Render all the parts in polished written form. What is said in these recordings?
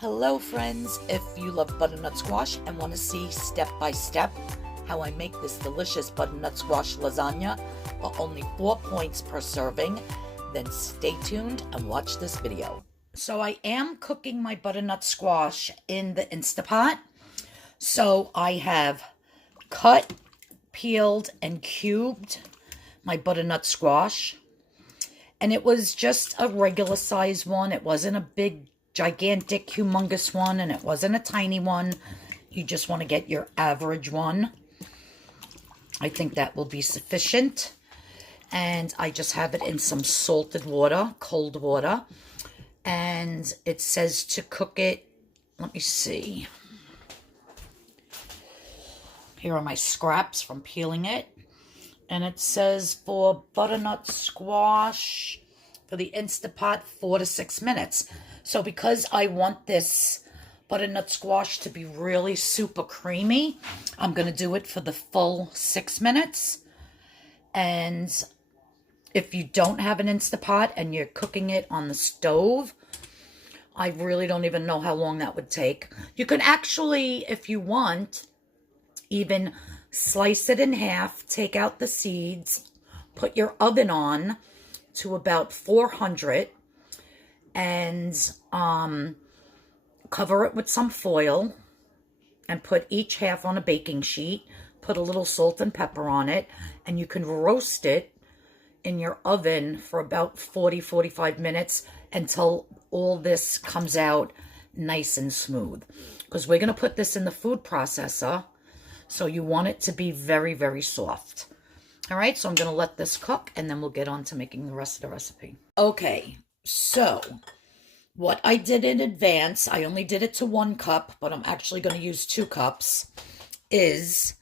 Hello friends, if you love butternut squash and want to see step by step how I make this delicious butternut squash lasagna for only 4 points per serving, then stay tuned and watch this video. So I am cooking my butternut squash in the Instapot. So I have cut, peeled, and cubed my butternut squash. And it was just a regular size one. It wasn't a big gigantic, humongous one, and it wasn't a tiny one. You just want to get your average one. I think that will be sufficient. And I just have it in some salted water, cold water. And it says to cook it, let me see. Here are my scraps from peeling it. And it says for butternut squash, for the Instapot, 4 to 6 minutes. So because I want this butternut squash to be really super creamy, I'm going to do it for the full 6 minutes. And if you don't have an Instapot and you're cooking it on the stove, I really don't even know how long that would take. You can actually, if you want, even slice it in half, take out the seeds, put your oven on to about 400, and cover it with some foil and put each half on a baking sheet. Put a little salt and pepper on it, and you can roast it in your oven for about 40-45 minutes until all this comes out nice and smooth. Because we're going to put this in the food processor, so you want it to be very, very soft. All right, so I'm going to let this cook, and then we'll get on to making the rest of the recipe. Okay, so what I did in advance, I only did it to 1 cup, but I'm actually going to use 2 cups, is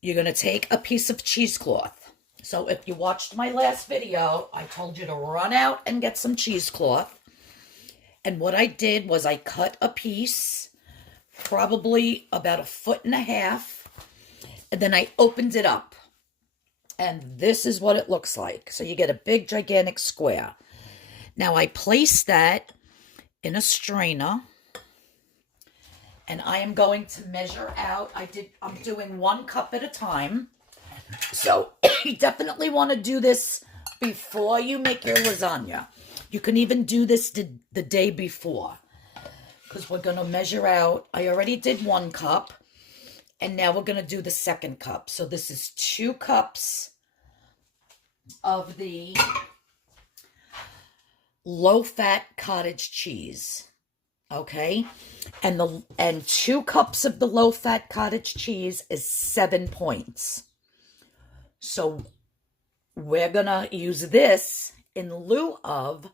you're going to take a piece of cheesecloth. So if you watched my last video, I told you to run out and get some cheesecloth. And what I did was I cut a piece, probably about 1.5 feet, and then I opened it up. And this is what it looks like. So you get a big, gigantic square. Now I place that in a strainer, and I am going to measure out. I'm doing 1 cup at a time. So you definitely want to do this before you make your lasagna. You can even do this the day before, because we're going to measure out. I already did 1 cup, and now we're going to do the 2nd cup. So this is 2 cups of the low-fat cottage cheese, okay? And 2 cups of the low-fat cottage cheese is 7 points. So we're gonna use this in lieu of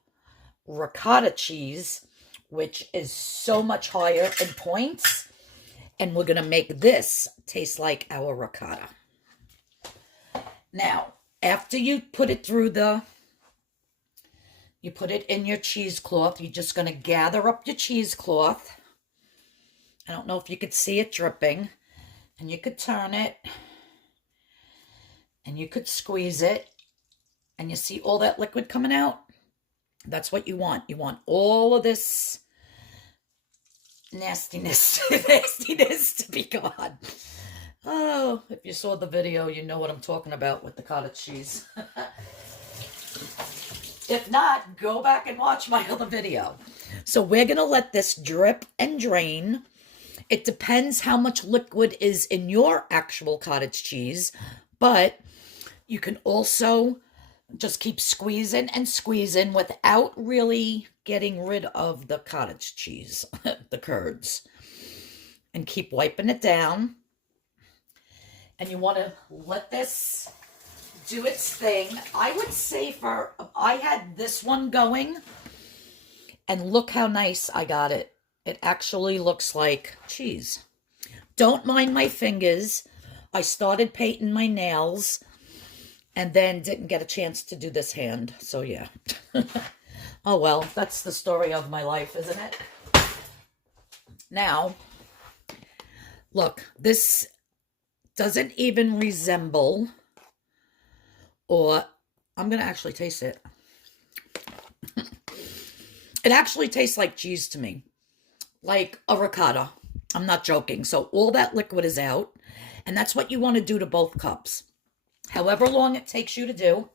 ricotta cheese, which is so much higher in points, and we're gonna make this taste like our ricotta. Now, after you put it through you put it in your cheesecloth, you're just going to gather up your cheesecloth. I don't know if you could see it dripping. And you could turn it. And you could squeeze it. And you see all that liquid coming out? That's what you want. You want all of this nastiness to be gone. Oh, if you saw the video, you know what I'm talking about with the cottage cheese. If not, go back and watch my other video. So we're going to let this drip and drain. It depends how much liquid is in your actual cottage cheese, but you can also just keep squeezing and squeezing without really getting rid of the cottage cheese, the curds. And keep wiping it down. And you want to let this do its thing. I would say I had this one going, and look how nice I got it. It actually looks like cheese. Don't mind my fingers. I started painting my nails and then didn't get a chance to do this hand. So yeah. Oh well, that's the story of my life, isn't it? Now, look, this doesn't even resemble, or I'm going to actually taste it. It actually tastes like cheese to me, like a ricotta. I'm not joking. So all that liquid is out, and that's what you want to do to both cups. However long it takes you to do.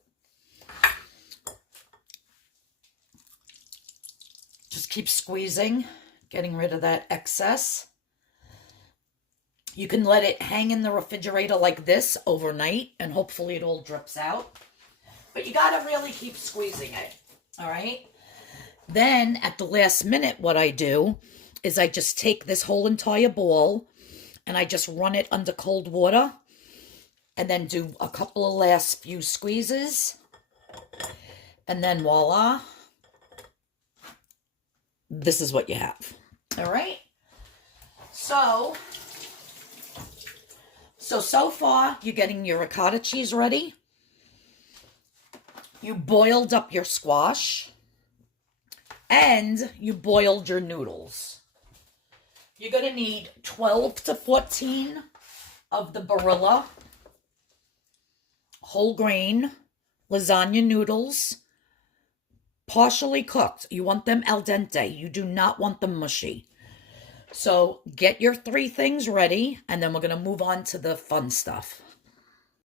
Just keep squeezing, getting rid of that excess. You can let it hang in the refrigerator like this overnight, and hopefully it all drips out. But you got to really keep squeezing it, all right? Then, at the last minute, what I do is I just take this whole entire bowl, and I just run it under cold water, and then do a couple of last few squeezes, and then voila, this is what you have, all right? So far, you're getting your ricotta cheese ready. You boiled up your squash. And you boiled your noodles. You're going to need 12 to 14 of the Barilla whole grain lasagna noodles. Partially cooked. You want them al dente. You do not want them mushy. So get your 3 things ready, and then we're going to move on to the fun stuff.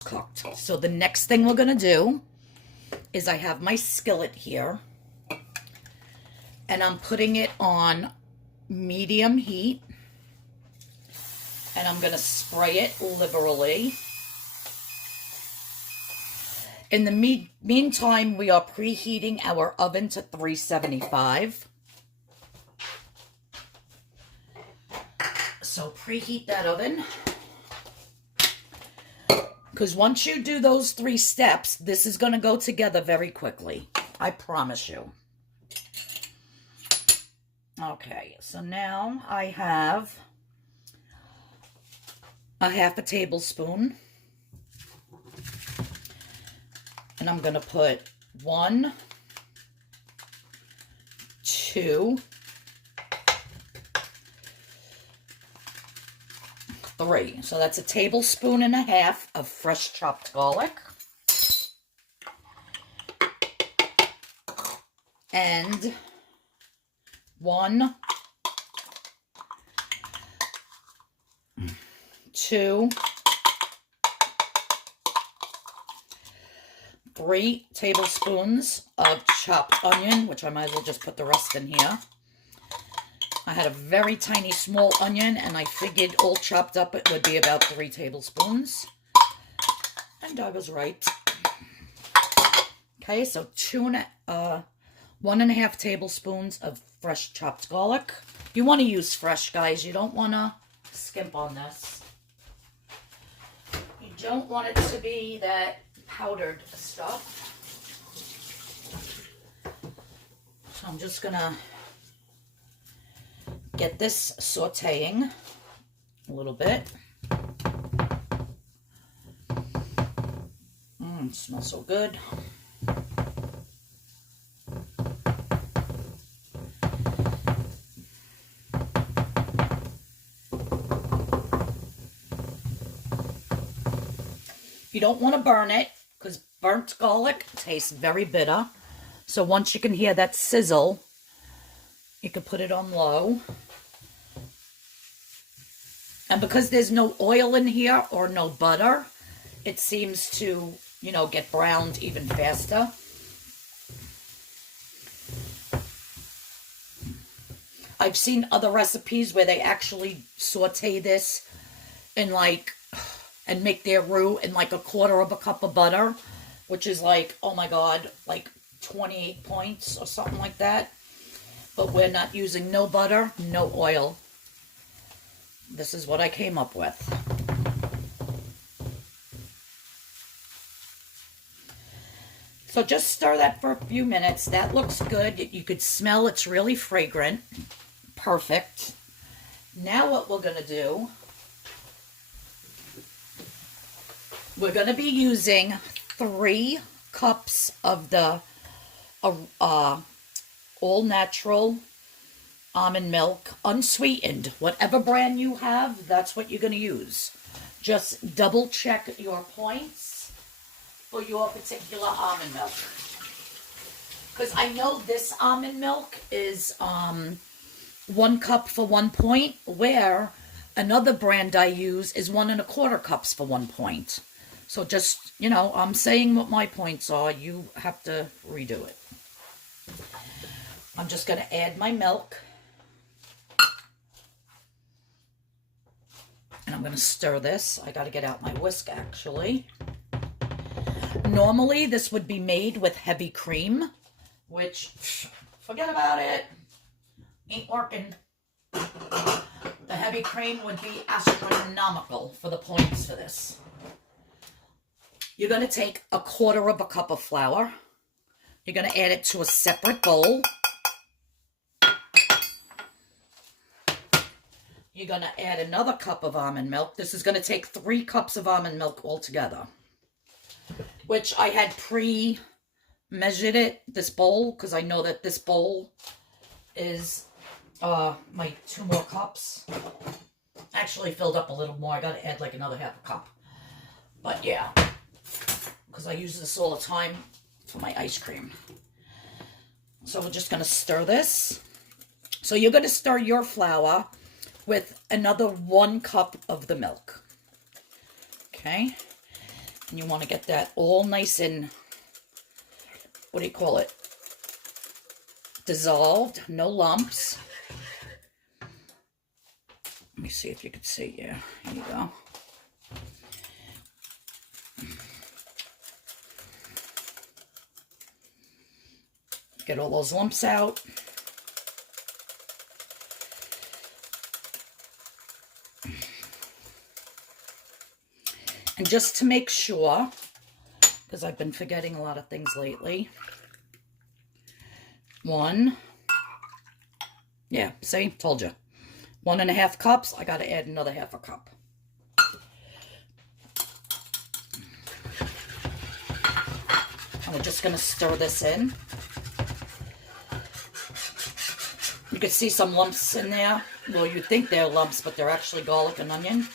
Cooked. So the next thing we're going to do is I have my skillet here, and I'm putting it on medium heat, and I'm going to spray it liberally. In the meantime, we are preheating our oven to 375. So preheat that oven, because once you do those 3 steps, this is going to go together very quickly. I promise you. Okay, so now I have a half a tablespoon, and I'm going to put 1, 2, 3. So that's a tablespoon and a half of fresh chopped garlic. And 1, 2, 3 tablespoons of chopped onion, which I might as well just put the rest in here. I had a very tiny small onion, and I figured all chopped up it would be about 3 tablespoons. And I was right. Okay, so 1.5 tablespoons of fresh chopped garlic. You want to use fresh, guys. You don't want to skimp on this. You don't want it to be that powdered stuff. So I'm just going to get this sauteing a little bit. It smells so good. You don't want to burn it, because burnt garlic tastes very bitter. So once you can hear that sizzle, you can put it on low. And because there's no oil in here or no butter, it seems to, get browned even faster. I've seen other recipes where they actually saute this and make their roux in like 1/4 cup of butter, which is like, oh my God, like 28 points or something like that. But we're not using no butter, no oil. This is what I came up with. So just stir that for a few minutes. That looks good. You could smell it's really fragrant. Perfect. Now what we're going to do, we're going to be using 3 cups of the all-natural almond milk, unsweetened. Whatever brand you have, that's what you're going to use. Just double check your points for your particular almond milk. Because I know this almond milk is 1 cup for 1 point, where another brand I use is 1 1/4 cups for 1 point. So just, you know, I'm saying what my points are. You have to redo it. I'm just going to add my milk. And I'm going to stir this. I got to get out my whisk, actually. Normally, this would be made with heavy cream, which, forget about it. Ain't working. The heavy cream would be astronomical for the points for this. You're going to take 1/4 cup of flour. You're going to add it to a separate bowl. You're going to add another cup of almond milk. This is going to take 3 cups of almond milk altogether, which I had pre-measured this bowl, because I know that this bowl is my 2 more cups. Actually filled up a little more. I got to add like another 1/2 cup. But yeah, because I use this all the time for my ice cream. So we're just going to stir this. So you're going to stir your flour with another 1 cup of the milk. Okay. And you want to get that all nice and, what do you call it? Dissolved, no lumps. Let me see if you can see. Yeah, here you go. Get all those lumps out. And just to make sure, because I've been forgetting a lot of things lately. 1. Yeah, see, told you. 1 1/2 cups. I got to add another 1/2 cup. And we're just going to stir this in. You can see some lumps in there. Well, you think they're lumps, but they're actually garlic and onion.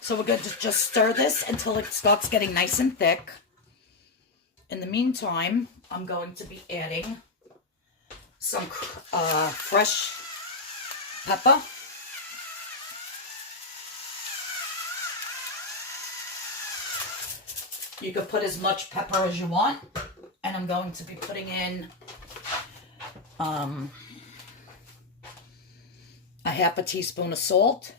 So we're going to just stir this until it starts getting nice and thick. In the meantime, I'm going to be adding some fresh pepper. You can put as much pepper as you want. And I'm going to be putting in a 1/2 teaspoon of salt.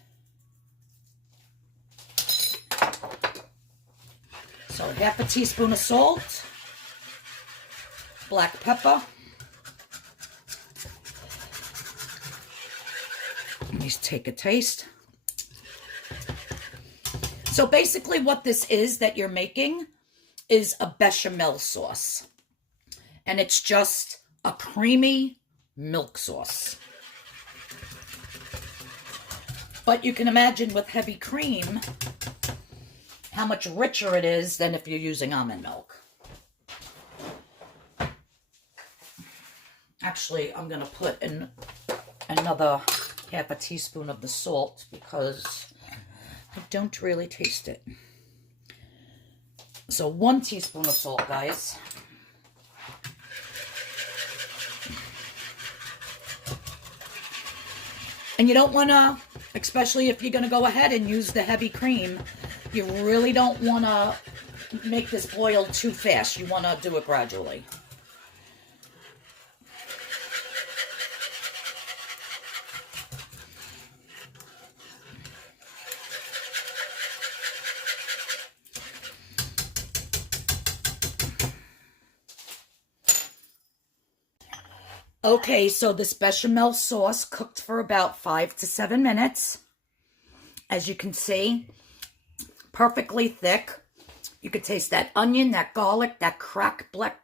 So 1/2 teaspoon of salt, black pepper. Let me take a taste. So basically what this is that you're making is a bechamel sauce. And it's just a creamy milk sauce. But you can imagine with heavy cream, how much richer it is than if you're using almond milk. Actually, I'm going to put in another 1/2 teaspoon of the salt because I don't really taste it. So 1 teaspoon of salt, guys. And you don't want to, especially if you're going to go ahead and use the heavy cream, you really don't want to make this boil too fast. You want to do it gradually. Okay, so this bechamel sauce cooked for about 5 to 7 minutes. As you can see, perfectly thick. You could taste that onion, that garlic, that cracked black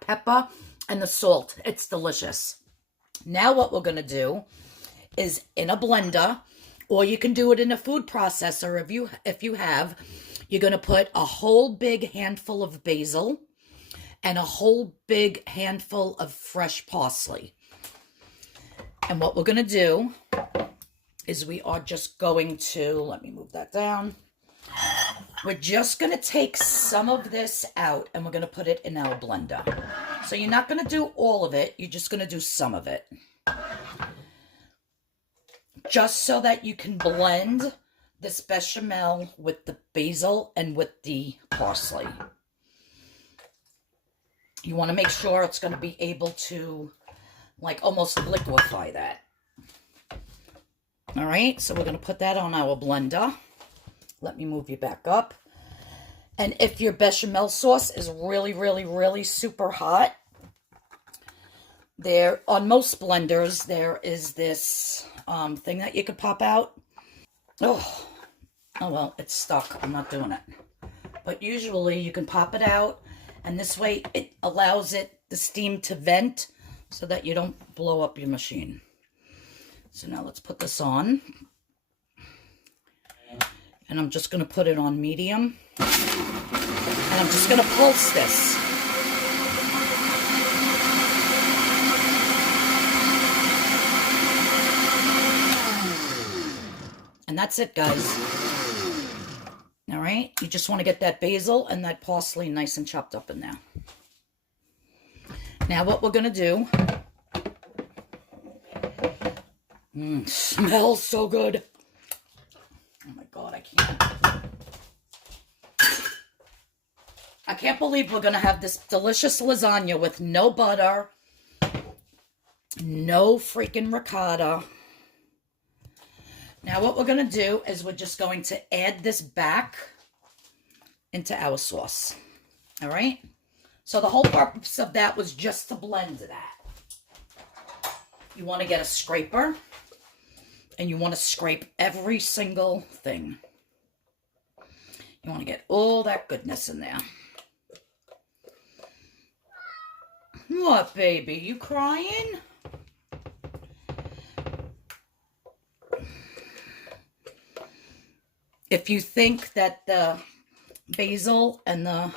pepper, and the salt. It's delicious. Now what we're going to do is in a blender, or you can do it in a food processor if you have, you're going to put a whole big handful of basil and a whole big handful of fresh parsley. And what we're going to do is we are just going to, let me move that down. We're just going to take some of this out and we're going to put it in our blender. So you're not going to do all of it. You're just going to do some of it. Just so that you can blend this bechamel with the basil and with the parsley. You want to make sure it's going to be able to, like, almost liquefy that. All right, so we're going to put that on our blender. Let me move you back up. And if your bechamel sauce is really, really, really super hot, there, on most blenders, there is this thing that you could pop out. Oh, well, it's stuck. I'm not doing it. But usually you can pop it out, and this way it allows the steam to vent so that you don't blow up your machine. So now let's put this on. And I'm just going to put it on medium. And I'm just going to pulse this. And that's it, guys. All right, you just want to get that basil and that parsley nice and chopped up in there. Now what we're going to do, smells so good. Oh my God, I can't believe we're going to have this delicious lasagna with no butter, no freaking ricotta. Now what we're going to do is we're just going to add this back into our sauce. All right? So the whole purpose of that was just to blend that. You want to get a scraper and you want to scrape every single thing. You want to get all that goodness in there. What, baby? You crying? If you think that the basil and the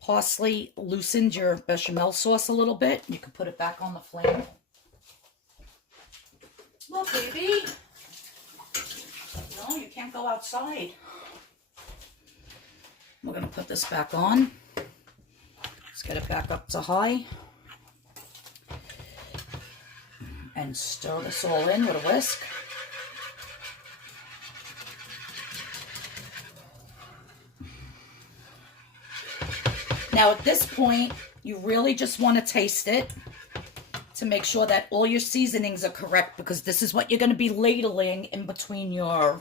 parsley loosened your bechamel sauce a little bit, you can put it back on the flame. Look, baby. No, you can't go outside. We're going to put this back on. Let's get it back up to high. And stir this all in with a whisk. Now at this point, you really just want to taste it to make sure that all your seasonings are correct, because this is what you're going to be ladling in between your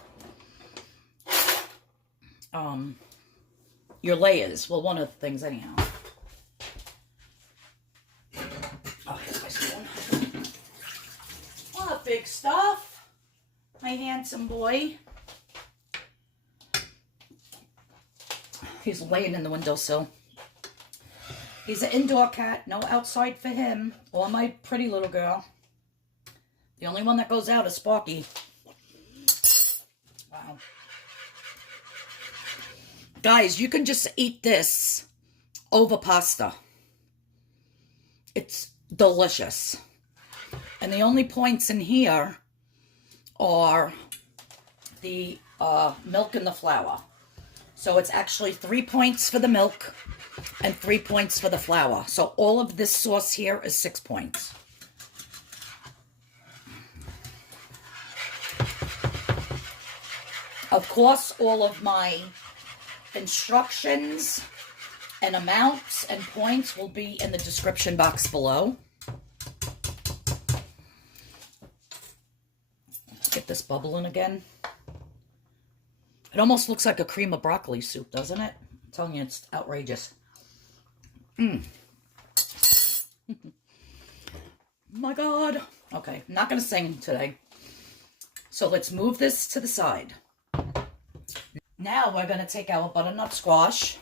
layers. Well, one of the things anyhow. Oh, here's my spoon. What big stuff. My handsome boy. He's laying in the windowsill. He's an indoor cat, no outside for him, or my pretty little girl. The only one that goes out is Sparky. Wow. Guys, you can just eat this over pasta. It's delicious. And the only points in here are the milk and the flour. So it's actually 3 points for the milk and 3 points for the flour. So all of this sauce here is 6 points. Of course, all of my instructions and amounts and points will be in the description box below. Let's get this bubbling again. It almost looks like a cream of broccoli soup, doesn't it? I'm telling you, it's outrageous. My God. Okay, I'm not going to sing today. So let's move this to the side. Now we're going to take our butternut squash.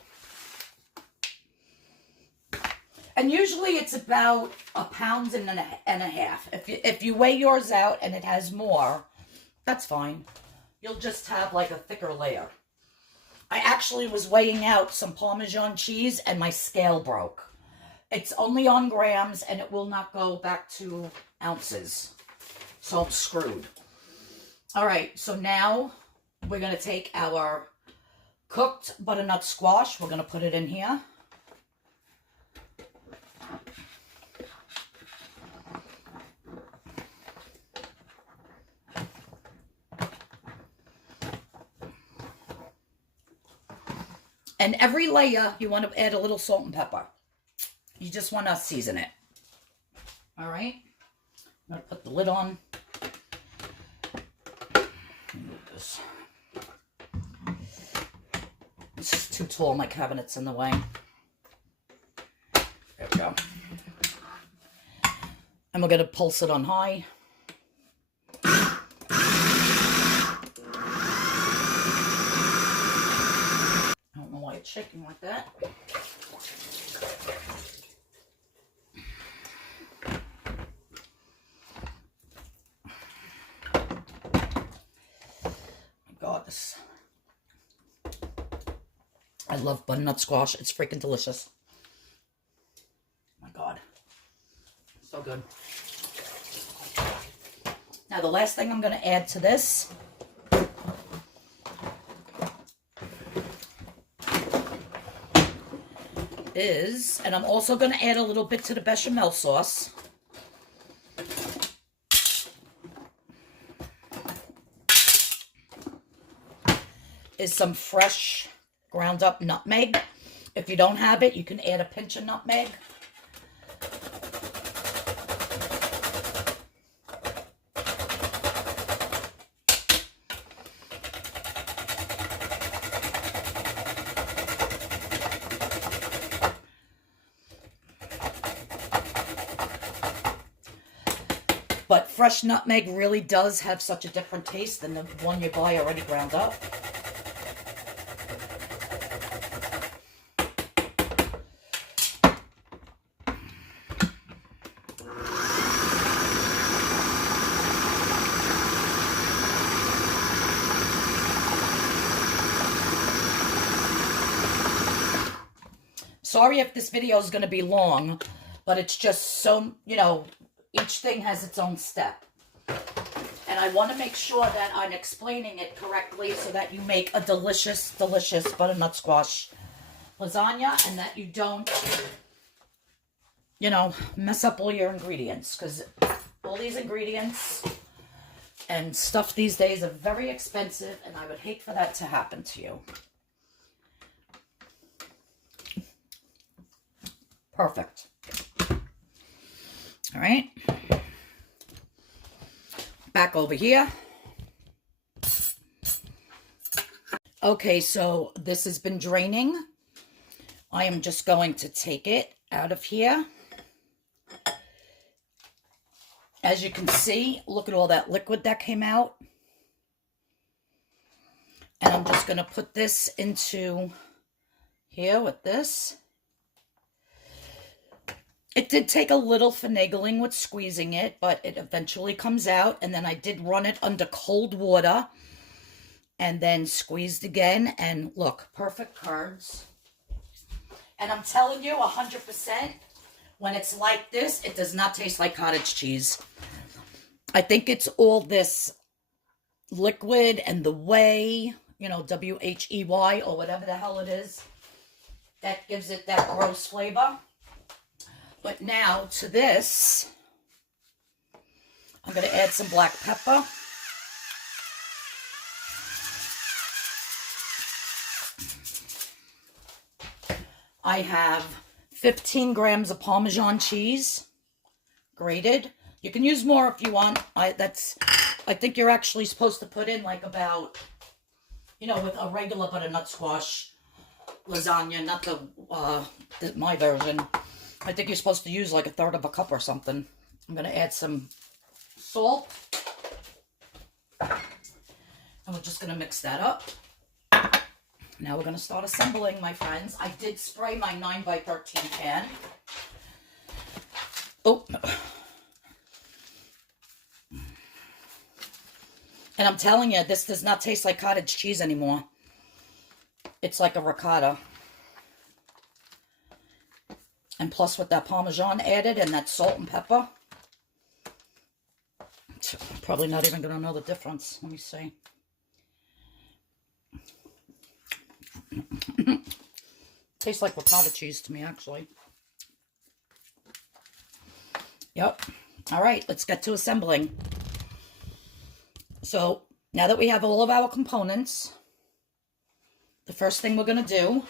And usually it's about 1.5 pounds. If you weigh yours out and it has more, that's fine. You'll just have like a thicker layer. I actually was weighing out some Parmesan cheese and my scale broke. It's only on grams and it will not go back to ounces. So I'm screwed. All right, so now we're going to take our cooked butternut squash. We're going to put it in here. And every layer, you want to add a little salt and pepper. You just want to season it. All right. I'm going to put the lid on. Move this. This is too tall. My cabinet's in the way. There we go. And we're going to pulse it on high. I don't know why it's shaking like that. I love butternut squash. It's freaking delicious. Oh my God. So good. Now the last thing I'm going to add to this is, and I'm also going to add a little bit to the bechamel sauce. Is some fresh ground up nutmeg. If you don't have it, you can add a pinch of nutmeg. But fresh nutmeg really does have such a different taste than the one you buy already ground up. Sorry if this video is going to be long, but it's just so, you know, each thing has its own step. And I want to make sure that I'm explaining it correctly so that you make a delicious, delicious butternut squash lasagna and that you don't, you know, mess up all your ingredients. Because all these ingredients and stuff these days are very expensive and I would hate for that to happen to you. Perfect. All right. Back over here. Okay, so this has been draining. I am just going to take it out of here. As you can see, look at all that liquid that came out. And I'm just going to put this into here with this. It did take a little finagling with squeezing it, but it eventually comes out. And then I did run it under cold water and then squeezed again. And look, perfect curds. And I'm telling you 100%, when it's like this, it does not taste like cottage cheese. I think it's all this liquid and the whey, you know, W-H-E-Y or whatever the hell it is, that gives it that gross flavor. But now to this, I'm going to add some black pepper. I have 15 grams of Parmesan cheese, grated. You can use more if you want. I think you're actually supposed to put in like about, you know, with a regular butternut squash lasagna, not the my version. I think you're supposed to use like 1/3 of a cup or something. I'm going to add some salt. And we're just going to mix that up. Now we're going to start assembling, my friends. I did spray my 9x13 pan. Oh. And I'm telling you, this does not taste like cottage cheese anymore. It's like a ricotta. And plus with that Parmesan added and that salt and pepper. Probably not even going to know the difference. Let me see. Tastes like ricotta cheese to me, actually. Yep. All right, let's get to assembling. So now that we have all of our components, the first thing we're going to do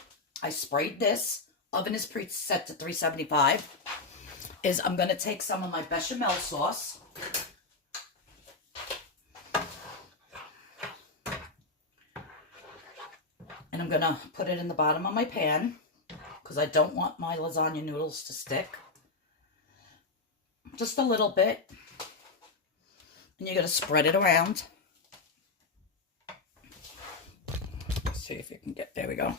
I sprayed this. Oven is preset to 375. Is I'm going to take some of my bechamel sauce. And I'm going to put it in the bottom of my pan because I don't want my lasagna noodles to stick. Just a little bit. And you're going to spread it around. Let's see if you can get, there we go.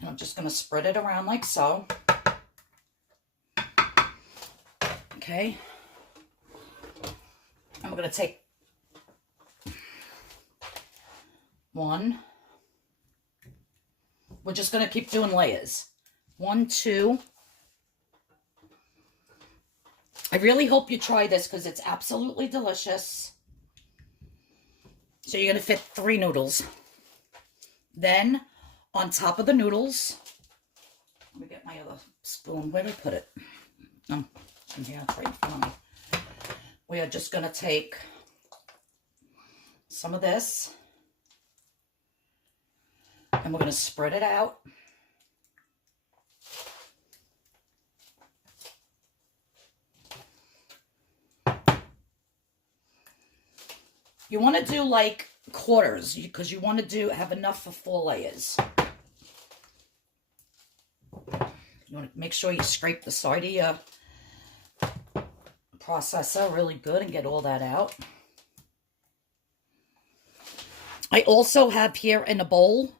And I'm just going to spread it around like so. Okay. And we're going to take one. We're just going to keep doing layers. 1, 2. I really hope you try this because it's absolutely delicious. So you're going to fit 3 noodles. Then, on top of the noodles, let me get my other spoon. Where did I put it? Oh, in here, it's right in front of me. We are just going to take some of this. And we're going to spread it out. You want to do like quarters because you want to have enough for 4 layers. You want to make sure you scrape the side of your processor really good and get all that out. I also have here in a bowl,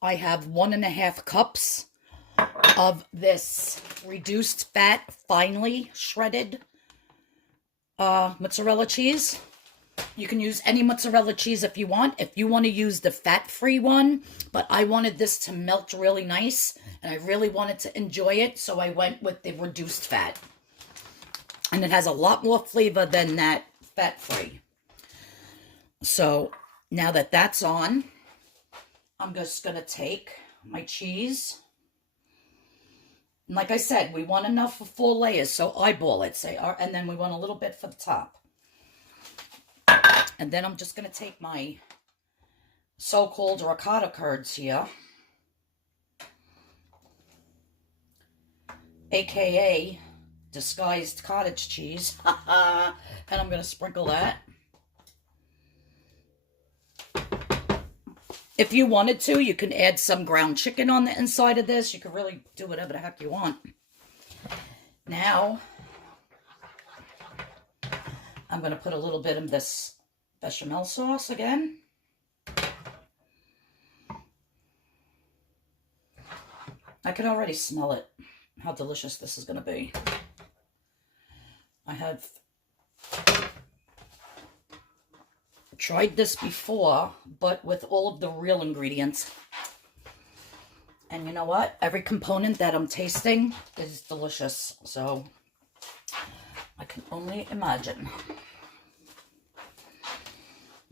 I have 1.5 cups of this reduced fat, finely shredded mozzarella cheese. You can use any mozzarella cheese if you want. If you want to use the fat-free one, but I wanted this to melt really nice, and I really wanted to enjoy it, so I went with the reduced fat. And it has a lot more flavor than that fat-free. So now that that's on, I'm just going to take my cheese. And like I said, we want enough for 4 layers, so eyeball it, say, and then we want a little bit for the top. And then I'm just going to take my so-called ricotta curds here, aka disguised cottage cheese, and I'm going to sprinkle that. If you wanted to, you can add some ground chicken on the inside of this. You can really do whatever the heck you want. Now, I'm going to put a little bit of this bechamel sauce again. I can already smell it, how delicious this is going to be. I have tried this before, but with all of the real ingredients. And you know what? Every component that I'm tasting is delicious. So I can only imagine.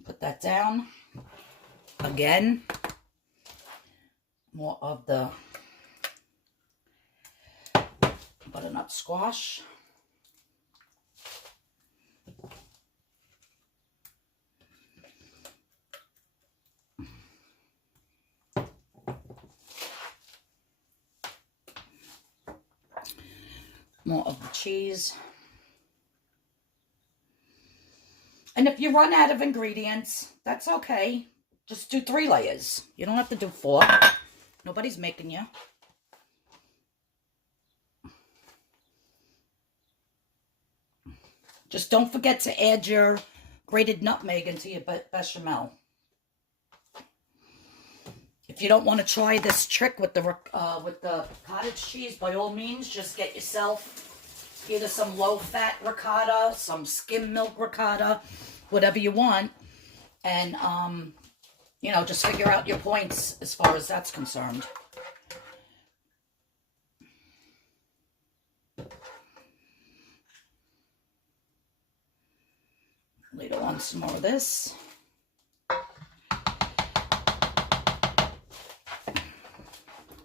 Put that down. Again, more of the butternut squash. More of the cheese. And if you run out of ingredients, that's okay. Just do 3 layers. You don't have to do 4. Nobody's making you. Just don't forget to add your grated nutmeg into your bechamel. If you don't want to try this trick with the cottage cheese, by all means, just get yourself either some low-fat ricotta, some skim milk ricotta, whatever you want, and you know, just figure out your points as far as that's concerned. Later on, some more of this.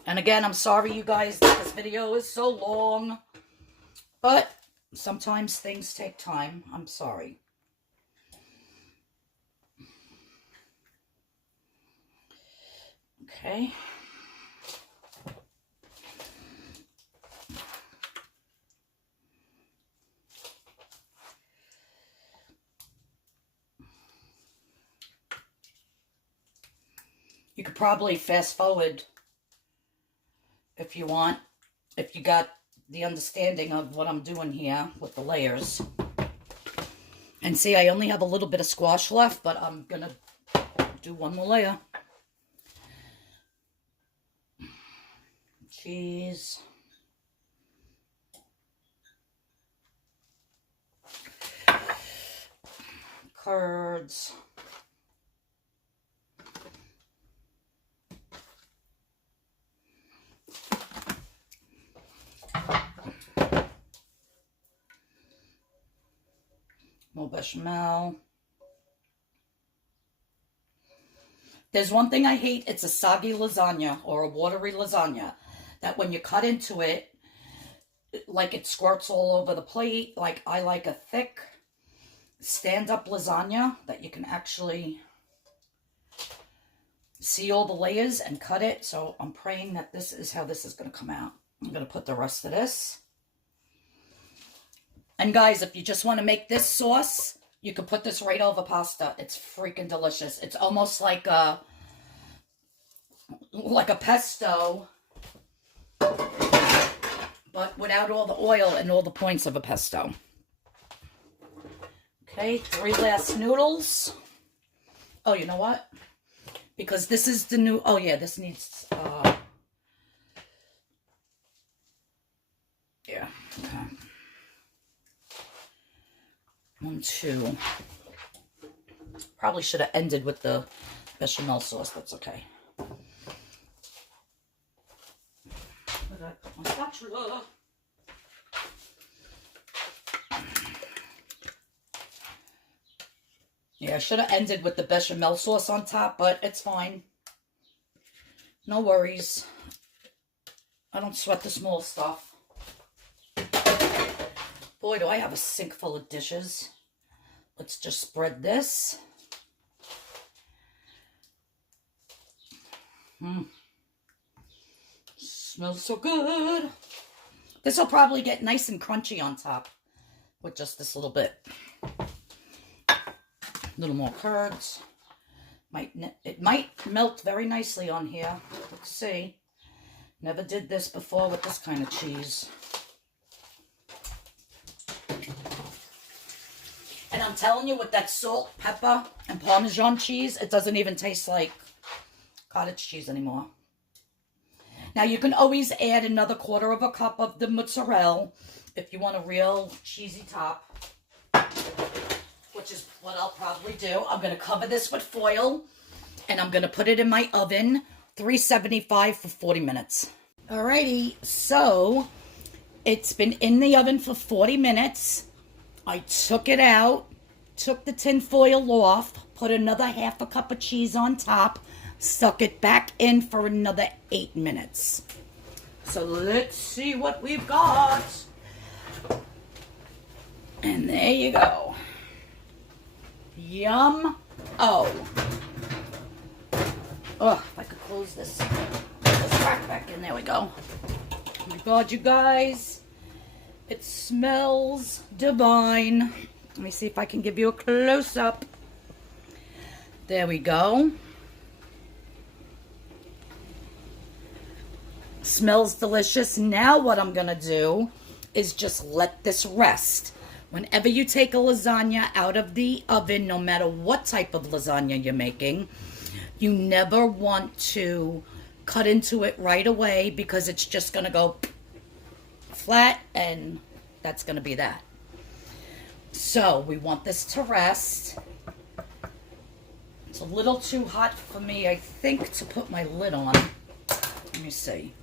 And again, I'm sorry, you guys, that this video is so long. But sometimes things take time. I'm sorry. Okay. You could probably fast forward if you want, if you got the understanding of what I'm doing here with the layers. And see, I only have a little bit of squash left, but I'm gonna do one more layer. Cheese. Curds. More bechamel. There's one thing I hate. It's a soggy lasagna or a watery lasagna. That when you cut into it, like it squirts all over the plate. Like I like a thick, stand-up lasagna that you can actually see all the layers and cut it. So I'm praying that this is how this is going to come out. I'm going to put the rest of this. And guys, if you just want to make this sauce, you can put this right over pasta. It's freaking delicious. It's almost like a pesto, but without all the oil and all the points of a pesto. Okay, 3 last noodles. Oh, you know what? Because this is the new, oh yeah, this needs, yeah, okay. 1, 2. Probably should have ended with the bechamel sauce. That's okay. My spatula. Yeah, I should have ended with the bechamel sauce on top, but it's fine. No worries. I don't sweat the small stuff. Boy, do I have a sink full of dishes. Let's just spread this. Smells so good. This will probably get nice and crunchy on top with just this little bit. A little more curds. It might melt very nicely on here. Let's see. Never did this before with this kind of cheese. And I'm telling you, with that salt, pepper, and Parmesan cheese, it doesn't even taste like cottage cheese anymore. Now, you can always add another 1/4 cup of the mozzarella if you want a real cheesy top, which is what I'll probably do. I'm going to cover this with foil, and I'm going to put it in my oven, 375 for 40 minutes. Alrighty, so it's been in the oven for 40 minutes. I took it out, took the tin foil off, put another 1/2 cup of cheese on top, stuck it back in for another 8 minutes. So let's see what we've got. And there you go. Yum. Oh, if I could close this. Let's crack back in. There we go. Oh my God, you guys. It smells divine. Let me see if I can give you a close-up. There we go. Smells delicious. Now what I'm going to do is just let this rest. Whenever you take a lasagna out of the oven, no matter what type of lasagna you're making, you never want to cut into it right away because it's just going to go flat, and that's going to be that. So we want this to rest. It's a little too hot for me, I think, to put my lid on. Let me see.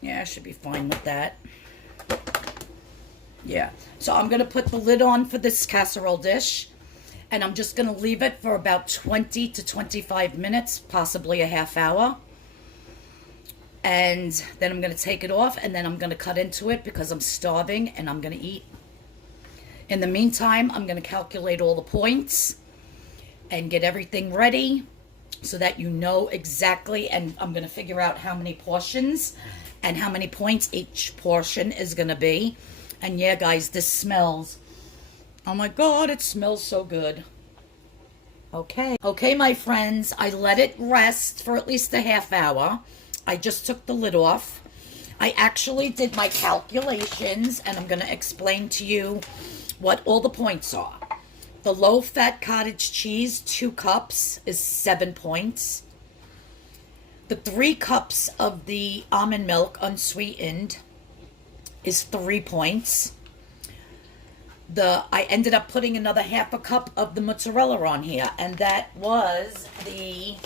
Yeah, I should be fine with that. Yeah, so I'm going to put the lid on for this casserole dish, and I'm just going to leave it for about 20 to 25 minutes, possibly a half hour. And then I'm going to take it off, and then I'm going to cut into it because I'm starving and I'm going to eat. In the meantime, I'm going to calculate all the points and get everything ready so that you know exactly, and I'm going to figure out how many portions and how many points each portion is going to be. And yeah, guys, this smells, oh my God, it smells so good. Okay, my friends, I let it rest for at least a half hour. I just took the lid off. I actually did my calculations, and I'm going to explain to you what all the points are. The low-fat cottage cheese, 2 cups, is 7 points. The 3 cups of the almond milk, unsweetened, is 3 points. I ended up putting another half a cup of the mozzarella on here, and that was the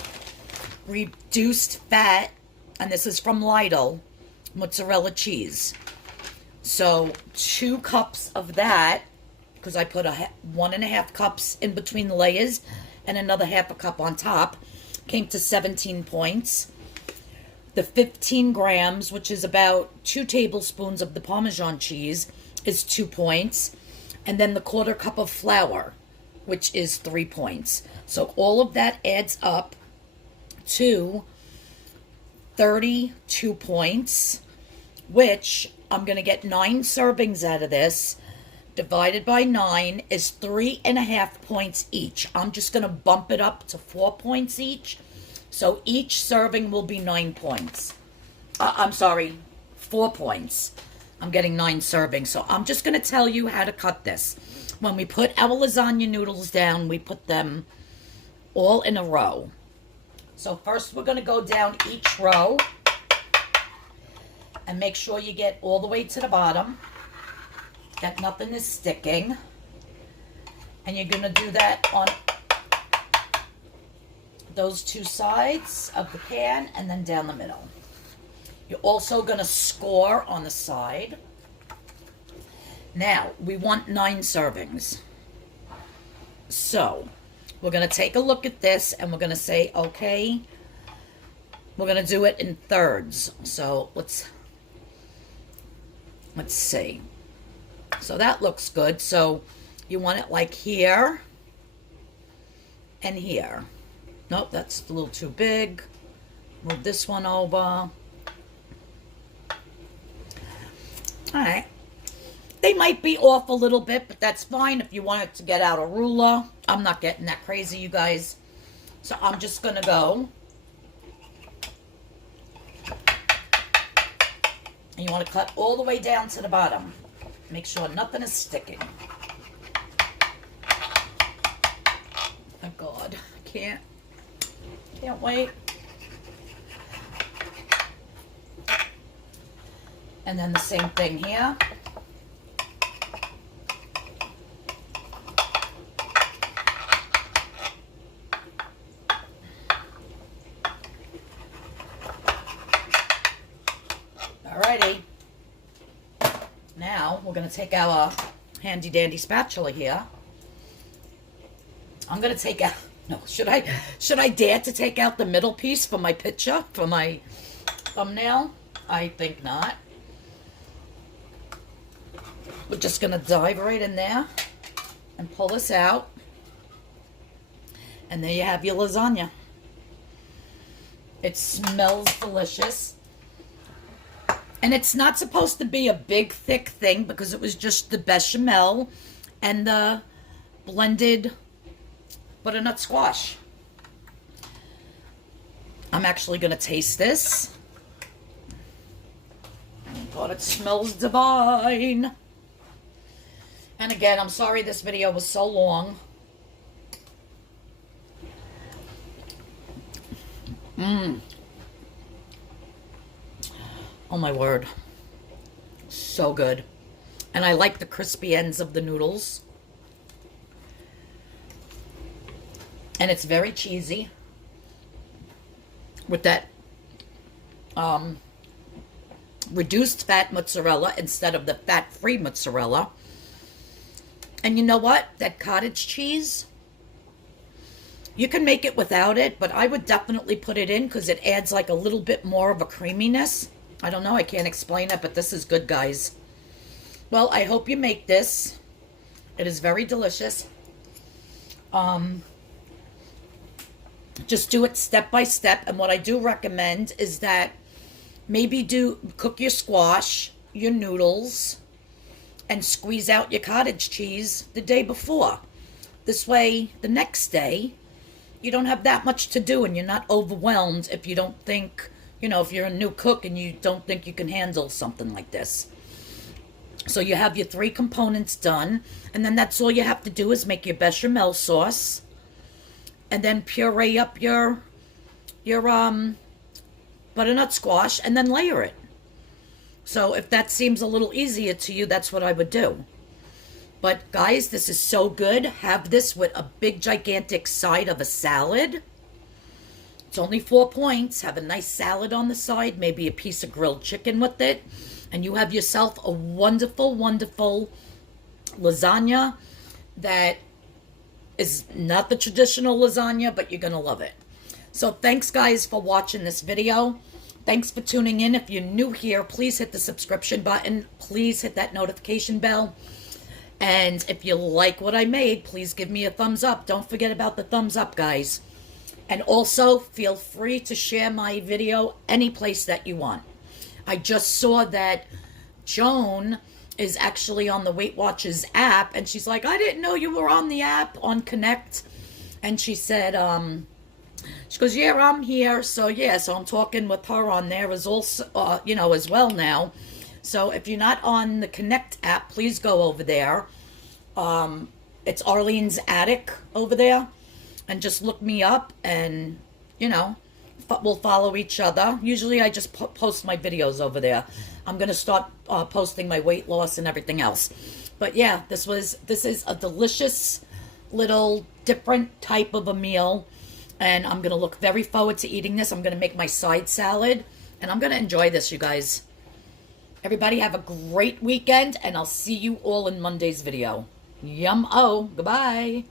reduced fat, and this is from Lidl, mozzarella cheese. So 2 cups of that, because I put 1.5 cups in between the layers and another half a cup on top, came to 17 points. The 15 grams, which is about 2 tablespoons of the Parmesan cheese, is 2 points. And then the 1/4 cup of flour, which is 3 points. So all of that adds up to 32 points, which I'm going to get 9 servings out of this. Divided by 9 is 3.5 points each. I'm just going to bump it up to 4 points each. So each serving will be 9 points. I'm sorry, 4 points. I'm getting 9 servings. So I'm just going to tell you how to cut this. When we put our lasagna noodles down, we put them all in a row. So first we're going to go down each row and make sure you get all the way to the bottom, that nothing is sticking. And you're going to do that on those 2 sides of the pan and then down the middle. You're also going to score on the side. Now, we want 9 servings. So, we're going to take a look at this and we're going to say, okay, we're going to do it in thirds. So, let's see. So, that looks good. So, you want it like here and here. Nope, that's a little too big. Move this one over. Alright. They might be off a little bit, but that's fine if you want it to get out a ruler. I'm not getting that crazy, you guys. So I'm just going to go. And you want to cut all the way down to the bottom. Make sure nothing is sticking. Oh God, I can't wait. And then the same thing here. Alrighty. Now we're going to take our handy dandy spatula here. I'm going to take out, no, should I dare to take out the middle piece for my picture, for my thumbnail? I think not. We're just going to dive right in there and pull this out. And there you have your lasagna. It smells delicious. And it's not supposed to be a big, thick thing because it was just the bechamel and the blended butternut squash. I'm actually going to taste this. God, it smells divine. And again, I'm sorry this video was so long. Oh my word. So good. And I like the crispy ends of the noodles. And it's very cheesy. With that reduced fat mozzarella instead of the fat-free mozzarella. And you know what? That cottage cheese, you can make it without it, but I would definitely put it in because it adds like a little bit more of a creaminess. I don't know, I can't explain it, but this is good, guys. Well, I hope you make this. It is very delicious. Just do it step by step, and what I do recommend is that maybe cook your squash, your noodles, and squeeze out your cottage cheese the day before. This way, the next day, you don't have that much to do and you're not overwhelmed if you don't think, you know, if you're a new cook and you don't think you can handle something like this. So you have your 3 components done, and then that's all you have to do is make your bechamel sauce and then puree up your butternut squash and then layer it. So if that seems a little easier to you, that's what I would do. But guys, this is so good. Have this with a big gigantic side of a salad. It's only 4 points. Have a nice salad on the side, maybe a piece of grilled chicken with it, and you have yourself a wonderful, wonderful lasagna that is not the traditional lasagna, but you're going to love it. So thanks, guys, for watching this video. Thanks for tuning in. If you're new here, please hit the subscription button. Please hit that notification bell. And if you like what I made, please give me a thumbs up. Don't forget about the thumbs up, guys. And also, feel free to share my video any place that you want. I just saw that Joan is actually on the Weight Watchers app, and she's like, I didn't know you were on the app, on Connect. And she said, she goes, yeah, I'm here. So yeah, so I'm talking with her on there as also, you know, as well now. So if you're not on the Connect app, please go over there. It's Arlene's Attic over there. And just look me up and, you know, we'll follow each other. Usually I just post my videos over there. I'm going to start posting my weight loss and everything else. But yeah, this is a delicious little different type of a meal. And I'm going to look very forward to eating this. I'm going to make my side salad. And I'm going to enjoy this, you guys. Everybody have a great weekend. And I'll see you all in Monday's video. Yum-o. Goodbye.